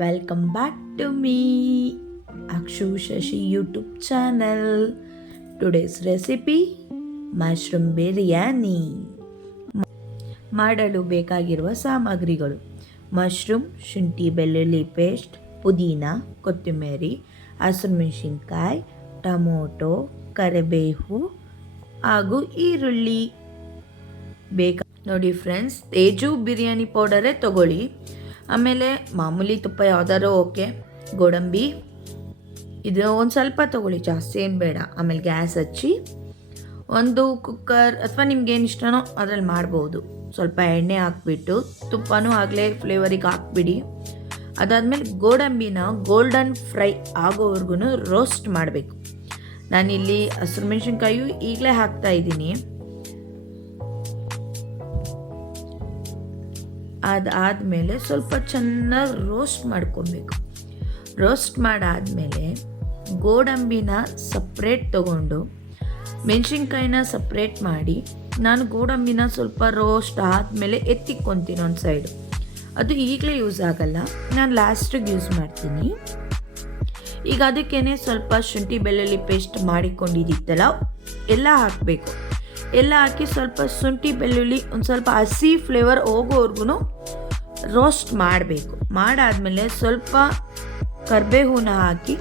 Welcome back to me, Akshu Shashi YouTube channel. Today's recipe mushroom biryani. ಮಾಡಲು ಬೇಕಾಗಿರುವ ಸಾಮಗ್ರಿಗಳು: mushroom, ಶುಂಠಿ ಬೆಳ್ಳುಳ್ಳಿ ಪೇಸ್ಟ್, ಪುದೀನ, ಕೊತ್ತಂಬರಿ, ಹಸಿಮೆಣಸಿನ್ಕಾಯಿ, ಟೊಮೊಟೊ, ಕರಿಬೇವು ಹಾಗೂ ಈರುಳ್ಳಿ ನೋಡಿ ಫ್ರೆಂಡ್ಸ್, ತೇಜು ಬಿರಿಯಾನಿ ಪೌಡರೇ ತಗೊಳ್ಳಿ. ಆಮೇಲೆ ಮಾಮೂಲಿ ತುಪ್ಪ ಯಾವ್ದಾರು ಓಕೆ, ಗೋಡಂಬಿ ಇದು ಒಂದು ಸ್ವಲ್ಪ ತೊಗೊಳ್ಳಿ, ಜಾಸ್ತಿ ಏನು ಬೇಡ. ಆಮೇಲೆ ಗ್ಯಾಸ್ ಹಚ್ಚಿ ಒಂದು ಕುಕ್ಕರ್ ಅಥವಾ ನಿಮ್ಗೇನು ಇಷ್ಟನೋ ಅದ್ರಲ್ಲಿ ಮಾಡ್ಬೋದು. ಸ್ವಲ್ಪ ಎಣ್ಣೆ ಹಾಕ್ಬಿಟ್ಟು ತುಪ್ಪನೂ ಆಗಲೇ ಫ್ಲೇವರಿಗೆ ಹಾಕ್ಬಿಡಿ. ಅದಾದಮೇಲೆ ಗೋಡಂಬಿನ ಗೋಲ್ಡನ್ ಫ್ರೈ ಆಗೋವರೆಗೂ ರೋಸ್ಟ್ ಮಾಡಬೇಕು. ನಾನಿಲ್ಲಿ ಹಸಿರು ಮೆಣಸಿನ್ಕಾಯಿ ಈಗಲೇ ಹಾಕ್ತಾ ಇದ್ದೀನಿ. ಅದಾದಮೇಲೆ ಸ್ವಲ್ಪ ಚೆನ್ನಾಗಿ ರೋಸ್ಟ್ ಮಾಡ್ಕೊಬೇಕು. ರೋಸ್ಟ್ ಮಾಡಾದಮೇಲೆ ಗೋಡಂಬಿನ ಸಪ್ರೇಟ್ ತೊಗೊಂಡು ಮೆಣಸಿನ್ಕಾಯಿನ ಸಪ್ರೇಟ್ ಮಾಡಿ, ನಾನು ಗೋಡಂಬಿನ ಸ್ವಲ್ಪ ರೋಸ್ಟ್ ಆದಮೇಲೆ ಎತ್ತಿಕ್ಕೊತೀನಿ ಒಂದು ಸೈಡು. ಅದು ಈಗಲೇ ಯೂಸ್ ಆಗಲ್ಲ, ನಾನು ಲಾಸ್ಟಿಗೆ ಯೂಸ್ ಮಾಡ್ತೀನಿ. ಈಗ ಅದಕ್ಕೇ ಸ್ವಲ್ಪ ಶುಂಠಿ ಬೆಳ್ಳುಳ್ಳಿ ಪೇಸ್ಟ್ ಮಾಡಿಕೊಂಡಿದ್ದಿತ್ತಲ್ಲ ಎಲ್ಲ ಹಾಕಬೇಕು. ಎಲ್ಲ ಹಾಕಿ ಸ್ವಲ್ಪ ಶುಂಠಿ ಬೆಳ್ಳುಳ್ಳಿ ಒಂದು ಸ್ವಲ್ಪ ಹಸಿ ಫ್ಲೇವರ್ ಹೋಗೋವರೆಗೂ ರೋಸ್ಟ್ ಮಾಡಬೇಕು. ಮಾಡಾದಮೇಲೆ ಸ್ವಲ್ಪ ಕರಿಬೇವನ್ನ ಹಾಕಿ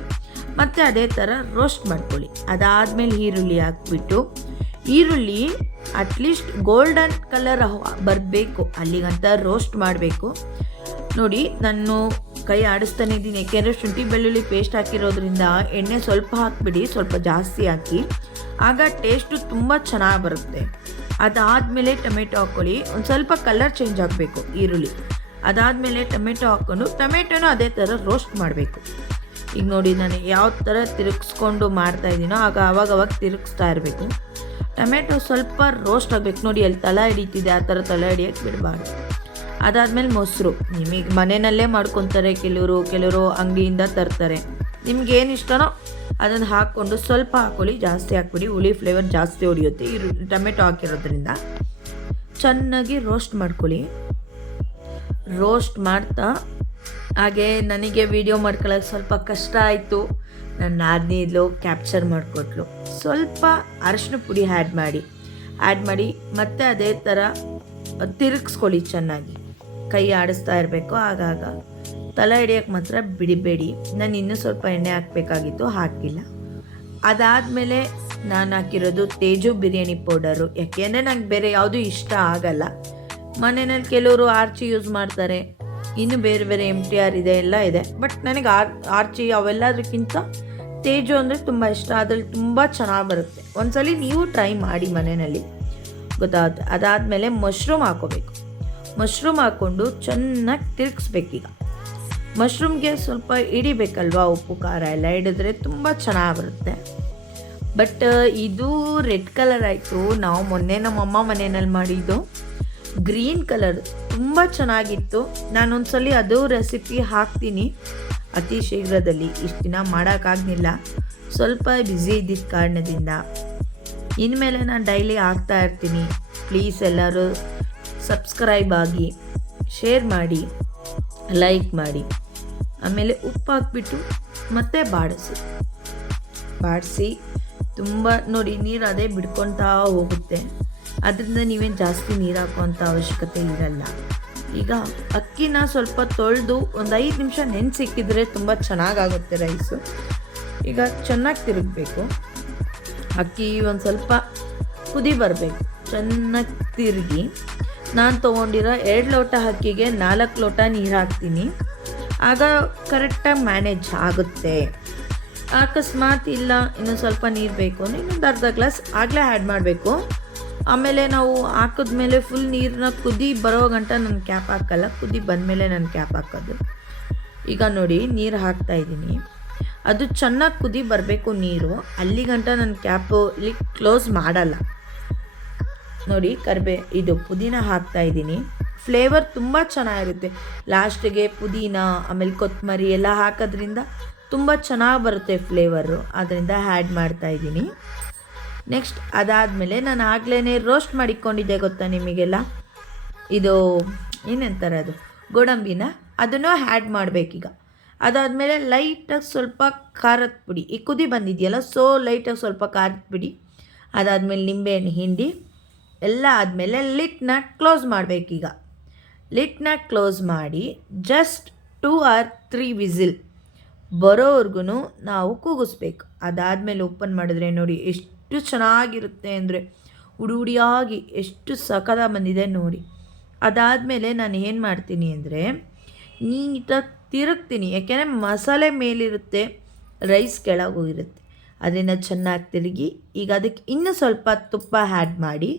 ಮತ್ತು ಅದೇ ಥರ ರೋಸ್ಟ್ ಮಾಡ್ಕೊಳ್ಳಿ. ಅದಾದಮೇಲೆ ಈರುಳ್ಳಿ ಹಾಕ್ಬಿಟ್ಟು, ಈರುಳ್ಳಿ ಅಟ್ಲೀಸ್ಟ್ ಗೋಲ್ಡನ್ ಕಲರ್ ಬರಬೇಕು, ಅಲ್ಲಿಗಂತ ರೋಸ್ಟ್ ಮಾಡಬೇಕು. ನೋಡಿ, ನಾನು ಕೈ ಆಡಿಸ್ತಾನೆ ಇದ್ದೀನಿ, ಏಕೆಂದರೆ ಶುಂಠಿ ಬೆಳ್ಳುಳ್ಳಿ ಪೇಸ್ಟ್ ಹಾಕಿರೋದ್ರಿಂದ ಎಣ್ಣೆ ಸ್ವಲ್ಪ ಹಾಕಿಬಿಡಿ, ಸ್ವಲ್ಪ ಜಾಸ್ತಿ ಹಾಕಿ, ಆಗ ಟೇಸ್ಟು ತುಂಬ ಚೆನ್ನಾಗಿ ಬರುತ್ತೆ. ಅದಾದಮೇಲೆ ಟೊಮೆಟೊ ಹಾಕ್ಕೊಳ್ಳಿ, ಒಂದು ಸ್ವಲ್ಪ ಕಲರ್ ಚೇಂಜ್ ಆಗಬೇಕು ಈರುಳ್ಳಿ. ಅದಾದಮೇಲೆ ಟೊಮೆಟೊ ಹಾಕ್ಕೊಂಡು ಟೊಮೆಟೊನೂ ಅದೇ ಥರ ರೋಸ್ಟ್ ಮಾಡಬೇಕು. ಈಗ ನೋಡಿ, ನಾನು ಯಾವ ಥರ ತಿರುಗಿಸ್ಕೊಂಡು ಮಾಡ್ತಾಯಿದ್ದೀನೋ ಅವಾಗ ತಿರುಗಿಸ್ತಾ ಇರಬೇಕು. ಟೊಮೆಟೊ ಸ್ವಲ್ಪ ರೋಸ್ಟ್ ಆಗಬೇಕು. ನೋಡಿ, ಅಲ್ಲಿ ತಲೆ ಹಿಡಿತಿದೆ, ಆ ಥರ ತಲೆ ಹಿಡಿಯೋಕ್ಕೆ ಬಿಡಬಾರ್ದು. ಅದಾದಮೇಲೆ ಮೊಸರು ನಿಮಗೆ ಮನೆಯಲ್ಲೇ ಮಾಡ್ಕೊತಾರೆ, ಕೆಲವರು ಅಂಗಡಿಯಿಂದ ತರ್ತಾರೆ. ನಿಮ್ಗೇನು ಇಷ್ಟನೋ ಅದನ್ನು ಹಾಕ್ಕೊಂಡು ಸ್ವಲ್ಪ ಹಾಕ್ಕೊಳ್ಳಿ, ಜಾಸ್ತಿ ಹಾಕ್ಬಿಡಿ, ಹುಳಿ ಫ್ಲೇವರ್ ಜಾಸ್ತಿ ಹೊಡಿಯುತ್ತೆ ಟೊಮೆಟೊ ಹಾಕಿರೋದ್ರಿಂದ. ಚೆನ್ನಾಗಿ ರೋಸ್ಟ್ ಮಾಡ್ಕೊಳ್ಳಿ. ರೋಸ್ಟ್ ಮಾಡ್ತಾ ಹಾಗೆ ನನಗೆ ವಿಡಿಯೋ ಮಾಡ್ಕೊಳ್ಳೋಕೆ ಸ್ವಲ್ಪ ಕಷ್ಟ ಆಯಿತು. ನನ್ನ ನಾದಿನಿದ್ಲು ಕ್ಯಾಪ್ಚರ್ ಮಾಡಿಕೊಟ್ಲು. ಸ್ವಲ್ಪ ಅರಶಿನ ಪುಡಿ ಆ್ಯಡ್ ಮಾಡಿ ಮತ್ತೆ ಅದೇ ಥರ ತಿರುಗಿಸ್ಕೊಳ್ಳಿ ಚೆನ್ನಾಗಿ. ಕೈ ಆಡಿಸ್ತಾ ಇರಬೇಕು, ಆಗಾಗ ತಲೆ ಹಿಡಿಯೋಕ್ಕೆ ಮಾತ್ರ ಬಿಡಬೇಡಿ. ನಾನು ಇನ್ನೂ ಸ್ವಲ್ಪ ಎಣ್ಣೆ ಹಾಕಬೇಕಾಗಿತ್ತು, ಹಾಕಿಲ್ಲ. ಅದಾದಮೇಲೆ ನಾನು ಹಾಕಿರೋದು ತೇಜು ಬಿರಿಯಾನಿ ಪೌಡರು, ಯಾಕೆಂದರೆ ನಂಗೆ ಬೇರೆ ಯಾವುದೂ ಇಷ್ಟ ಆಗಲ್ಲ. ಮನೆಯಲ್ಲಿ ಕೆಲವರು ಆರ್ಚಿ ಯೂಸ್ ಮಾಡ್ತಾರೆ, ಇನ್ನು ಬೇರೆ MTR ಇದೆ, ಎಲ್ಲ ಇದೆ. ಬಟ್ ನನಗೆ ಆರ್ಚಿ ಅವೆಲ್ಲದಕ್ಕಿಂತ ತೇಜು ಅಂದರೆ ತುಂಬ ಇಷ್ಟ. ಅದರಲ್ಲಿ ತುಂಬ ಚೆನ್ನಾಗಿ ಬರುತ್ತೆ. ಒಂದ್ಸಲಿ ನೀವು ಟ್ರೈ ಮಾಡಿ ಮನೆಯಲ್ಲಿ, ಗೊತ್ತಾಗುತ್ತೆ. ಅದಾದಮೇಲೆ ಮಶ್ರೂಮ್ ಹಾಕೋಬೇಕು. ಮಶ್ರೂಮ್ ಹಾಕ್ಕೊಂಡು ಚೆನ್ನಾಗಿ ತಿರುಗಿಸ್ಬೇಕೀಗ. ಮಶ್ರೂಮ್ಗೆ ಸ್ವಲ್ಪ ಹಿಡಿಬೇಕಲ್ವಾ, ಉಪ್ಪು ಖಾರ ಎಲ್ಲ ಹಿಡಿದ್ರೆ ತುಂಬ ಚೆನ್ನಾಗಿ ಬರುತ್ತೆ. ಬಟ್ ಇದು ರೆಡ್ ಕಲರ್ ಆಯಿತು. ನಾವು ಮೊನ್ನೆ ನಮ್ಮಮ್ಮ ಮನೆಯಲ್ಲಿ ಮಾಡಿದ್ದು ಗ್ರೀನ್ ಕಲರ್, ತುಂಬ ಚೆನ್ನಾಗಿತ್ತು. ನಾನೊಂದ್ಸಲಿ ಅದು ರೆಸಿಪಿ ಹಾಕ್ತೀನಿ ಅತಿ ಶೀಘ್ರದಲ್ಲಿ. ಇಷ್ಟು ದಿನ ಮಾಡೋಕ್ಕಾಗಲಿಲ್ಲ, ಸ್ವಲ್ಪ ಬ್ಯುಸಿ ಇದ್ದಿದ್ದ ಕಾರಣದಿಂದ. ಇನ್ಮೇಲೆ ನಾನು ಡೈಲಿ ಹಾಕ್ತಾ ಇರ್ತೀನಿ. ಪ್ಲೀಸ್ ಎಲ್ಲರೂ ಸಬ್ಸ್ಕ್ರೈಬ್ ಆಗಿ, ಶೇರ್ ಮಾಡಿ, ಲೈಕ್ ಮಾಡಿ. ಆಮೇಲೆ ಉಪ್ಪು ಹಾಕ್ಬಿಟ್ಟು ಮತ್ತೆ ಬಾಡಿಸಿ ತುಂಬ ನೋಡಿ, ನೀರು ಅದೇ ಬಿಡ್ಕೊತಾ ಹೋಗುತ್ತೆ. ಅದರಿಂದ ನೀವೇನು ಜಾಸ್ತಿ ನೀರು ಹಾಕುವಂಥ ಅವಶ್ಯಕತೆ ಇರಲ್ಲ. ಈಗ ಅಕ್ಕಿನ ಸ್ವಲ್ಪ ತೊಳೆದು ಒಂದು 5 ನಿಮಿಷ ನೆನೆಸಿಕ್ಕಿದ್ರೆ ತುಂಬ ಚೆನ್ನಾಗಾಗುತ್ತೆ ರೈಸು. ಈಗ ಚೆನ್ನಾಗಿ ತಿರುಗಬೇಕು. ಅಕ್ಕಿ ಒಂದು ಸ್ವಲ್ಪ ಕುದಿ ಬರಬೇಕು, ಚೆನ್ನಾಗಿ ತಿರುಗಿ. ನಾನು ತೊಗೊಂಡಿರೋ 2 ಲೋಟ ಅಕ್ಕಿಗೆ 4 ಲೋಟ ನೀರು ಹಾಕ್ತೀನಿ. ಆಗ ಕರೆಕ್ಟಾಗಿ ಮ್ಯಾನೇಜ್ ಆಗುತ್ತೆ. ಅಕಸ್ಮಾತ್ ಇಲ್ಲ ಇನ್ನೂ ಸ್ವಲ್ಪ ನೀರು ಬೇಕು ಅಂದರೆ ಇನ್ನೊಂದು ಅರ್ಧ ಗ್ಲಾಸ್ ಆಗಲೇ ಆ್ಯಡ್ ಮಾಡಬೇಕು. ಆಮೇಲೆ ನಾವು ಹಾಕಿದ್ಮೇಲೆ ಫುಲ್ ನೀರನ್ನ ಕುದಿ ಬರೋ ಗಂಟ ನಾನು ಕ್ಯಾಪ್ ಹಾಕಲ್ಲ, ಕುದಿ ಬಂದಮೇಲೆ ನಾನು ಕ್ಯಾಪ್ ಹಾಕೋದು. ಈಗ ನೋಡಿ, ನೀರು ಹಾಕ್ತಾಯಿದ್ದೀನಿ, ಅದು ಚೆನ್ನಾಗಿ ಕುದಿ ಬರಬೇಕು ನೀರು. ಅಲ್ಲಿ ಗಂಟ ನಾನು ಕ್ಯಾಪು ಇಲ್ಲಿ ಕ್ಲೋಸ್ ಮಾಡಲ್ಲ. ನೋಡಿ, ಇದು ಪುದೀನ ಹಾಕ್ತಾಯಿದ್ದೀನಿ. ಫ್ಲೇವರ್ ತುಂಬ ಚೆನ್ನಾಗಿರುತ್ತೆ. ಲಾಸ್ಟಿಗೆ ಪುದೀನ ಆಮೇಲೆ ಕೊತ್ತಂಬರಿ ಎಲ್ಲ ಹಾಕೋದ್ರಿಂದ ತುಂಬ ಚೆನ್ನಾಗಿ ಬರುತ್ತೆ ಫ್ಲೇವರು. ಅದರಿಂದ ಆ್ಯಡ್ ಮಾಡ್ತಾಯಿದ್ದೀನಿ. ನೆಕ್ಸ್ಟ್ ಅದಾದಮೇಲೆ ನಾನು ಆಗಲೇ ರೋಸ್ಟ್ ಮಾಡಿಕೊಂಡಿದ್ದೆ, ಗೊತ್ತಾ ನಿಮಗೆಲ್ಲ, ಇದು ಏನಂತಾರೆ ಅದು ಗೋಡಂಬಿನ, ಅದನ್ನು ಆ್ಯಡ್ ಮಾಡಬೇಕೀಗ. ಅದಾದಮೇಲೆ ಲೈಟಾಗಿ ಸ್ವಲ್ಪ ಖಾರದ ಪುಡಿ, ಈ ಕುದಿ ಬಂದಿದೆಯಲ್ಲ ಸೊ ಲೈಟಾಗಿ ಸ್ವಲ್ಪ ಖಾರದ ಪುಡಿ, ಅದಾದಮೇಲೆ ನಿಂಬೆಹಣ್ಣು ಹಿಂಡಿ ಎಲ್ಲ ಆದಮೇಲೆ ಲಿಟ್ನ ಕ್ಲೋಸ್ ಮಾಡಬೇಕೀಗ. ಲಿಟ್ನ ಕ್ಲೋಸ್ ಮಾಡಿ ಜಸ್ಟ್ 2 or 3 ವಿಸಿಲ್ ಬರೋವರೆಗೂ ನಾವು ಕೂಗಿಸ್ಬೇಕು. ಅದಾದಮೇಲೆ ಓಪನ್ ಮಾಡಿದ್ರೆ ನೋಡಿ ಎಷ್ಟು ಚೆನ್ನಾಗಿರುತ್ತೆ ಅಂದರೆ ಉಡಿಯಾಗಿ ಎಷ್ಟು ಸಖತ್ತಾಗಿ ಬಂದಿದೆ ನೋಡಿ. ಅದಾದಮೇಲೆ ನಾನು ಏನು ಮಾಡ್ತೀನಿ ಅಂದರೆ ನೀಟಾಗಿ ತಿರುಗ್ತೀನಿ, ಯಾಕೆಂದರೆ ಮಸಾಲೆ ಮೇಲಿರುತ್ತೆ, ರೈಸ್ ಕೆಳಗೋಗಿರುತ್ತೆ, ಅದರಿಂದ ಚೆನ್ನಾಗಿ ತಿರುಗಿ ಈಗ ಅದಕ್ಕೆ ಇನ್ನೂ ಸ್ವಲ್ಪ ತುಪ್ಪ ಆ್ಯಡ್ ಮಾಡಿ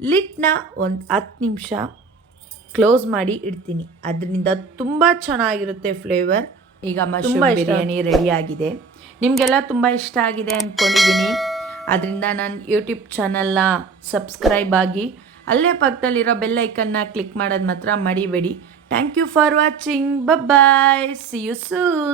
ಲಿಟ್ನ ಒಂದು 10 ನಿಮಿಷ ಕ್ಲೋಸ್ ಮಾಡಿ ಇಡ್ತೀನಿ. ಅದರಿಂದ ತುಂಬ ಚೆನ್ನಾಗಿರುತ್ತೆ ಫ್ಲೇವರ್. ಈಗ ಮಶ್ರೂಮ್ ಬಿರಿಯಾನಿ ರೆಡಿಯಾಗಿದೆ. ನಿಮಗೆಲ್ಲ ತುಂಬ ಇಷ್ಟ ಆಗಿದೆ ಅಂದ್ಕೊಂಡಿದ್ದೀನಿ. ಅದರಿಂದ ನನ್ನ ಯೂಟ್ಯೂಬ್ ಚಾನಲ್ನ ಸಬ್ಸ್ಕ್ರೈಬ್ ಆಗಿ ಅಲ್ಲೇ ಪಕ್ಕದಲ್ಲಿರೋ ಬೆಲ್ ಐಕನ್ನ ಕ್ಲಿಕ್ ಮಾಡೋದು ಮಾತ್ರ ಮರಿಬೇಡಿ. Thank you for watching. Bye, see you soon.